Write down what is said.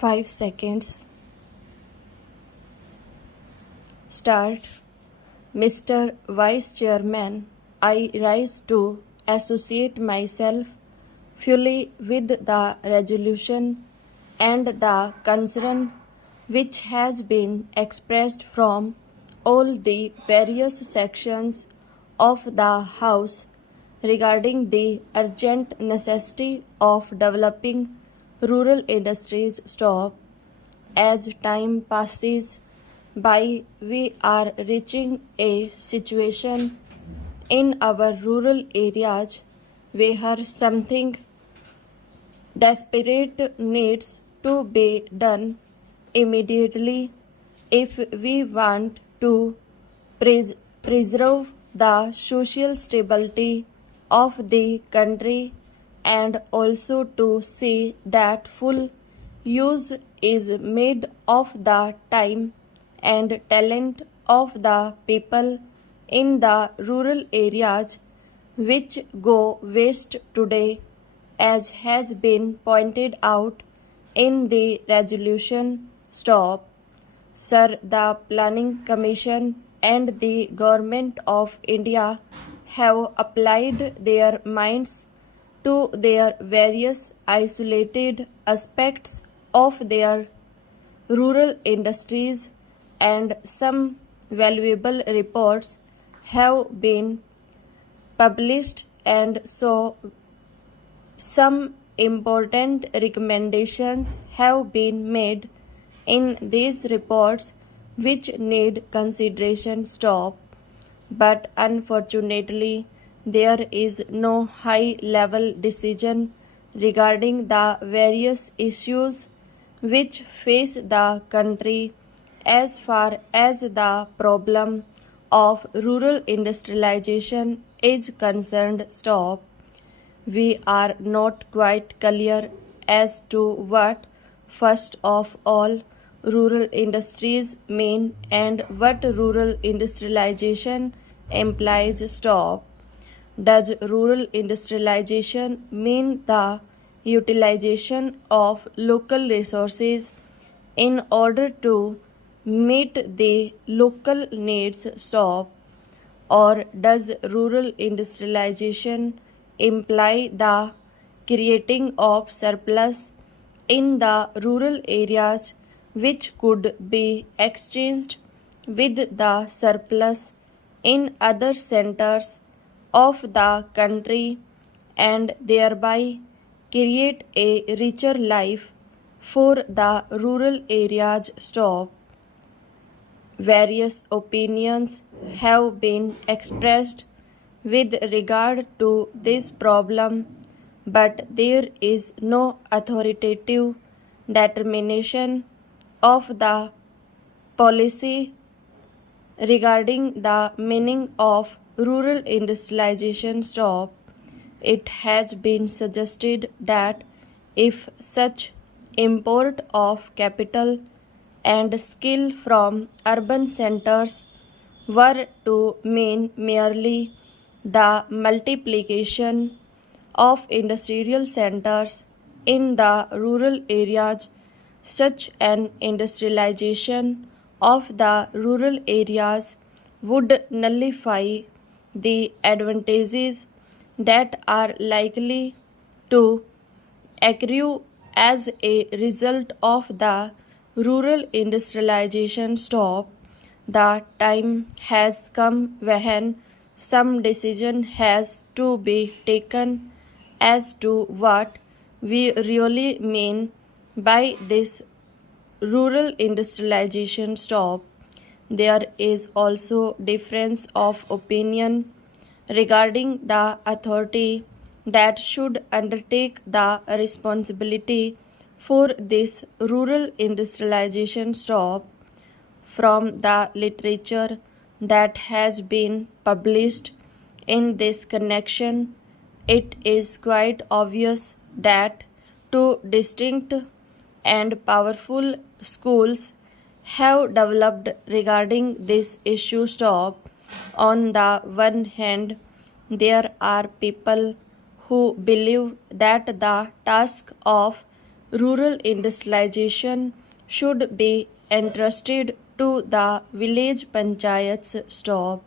5 seconds. Start. Mr. Vice Chairman, I rise to associate myself fully with the resolution and the concern which has been expressed from all the various sections of the House regarding the urgent necessity of developing rural industries. As time passes by, we are reaching a situation in our rural areas where something desperate needs to be done immediately if we want to preserve the social stability of the country and also to see that full use is made of the time and talent of the people in the rural areas which go waste today, as has been pointed out in the resolution. Sir, the Planning Commission and the Government of India have applied their minds to their various isolated aspects of their rural industries, and some valuable reports have been published, and so some important recommendations have been made in these reports which need consideration. But unfortunately, there is no high level decision regarding the various issues which face the country as far as the problem of rural industrialization is concerned. We are not quite clear as to what, first of all, rural industries mean and what rural industrialization implies. Does rural industrialization mean the utilization of local resources in order to meet the local needs? Or does rural industrialization imply the creating of surplus in the rural areas which could be exchanged with the surplus in other centers of the country and thereby create a richer life for the rural areas? Various opinions have been expressed with regard to this problem, but there is no authoritative determination of the policy regarding the meaning of rural industrialization. It has been suggested that if such import of capital and skill from urban centers were to mean merely the multiplication of industrial centers in the rural areas, such an industrialization of the rural areas would nullify the advantages that are likely to accrue as a result of the rural industrialization. The time has come when some decision has to be taken as to what we really mean by this rural industrialization. There is also difference of opinion regarding the authority that should undertake the responsibility for this rural industrialization. From the literature that has been published in this connection, it is quite obvious that two distinct and powerful schools have developed regarding this issue. On the one hand, there are people who believe that the task of rural industrialization should be entrusted to the village panchayats. Stop.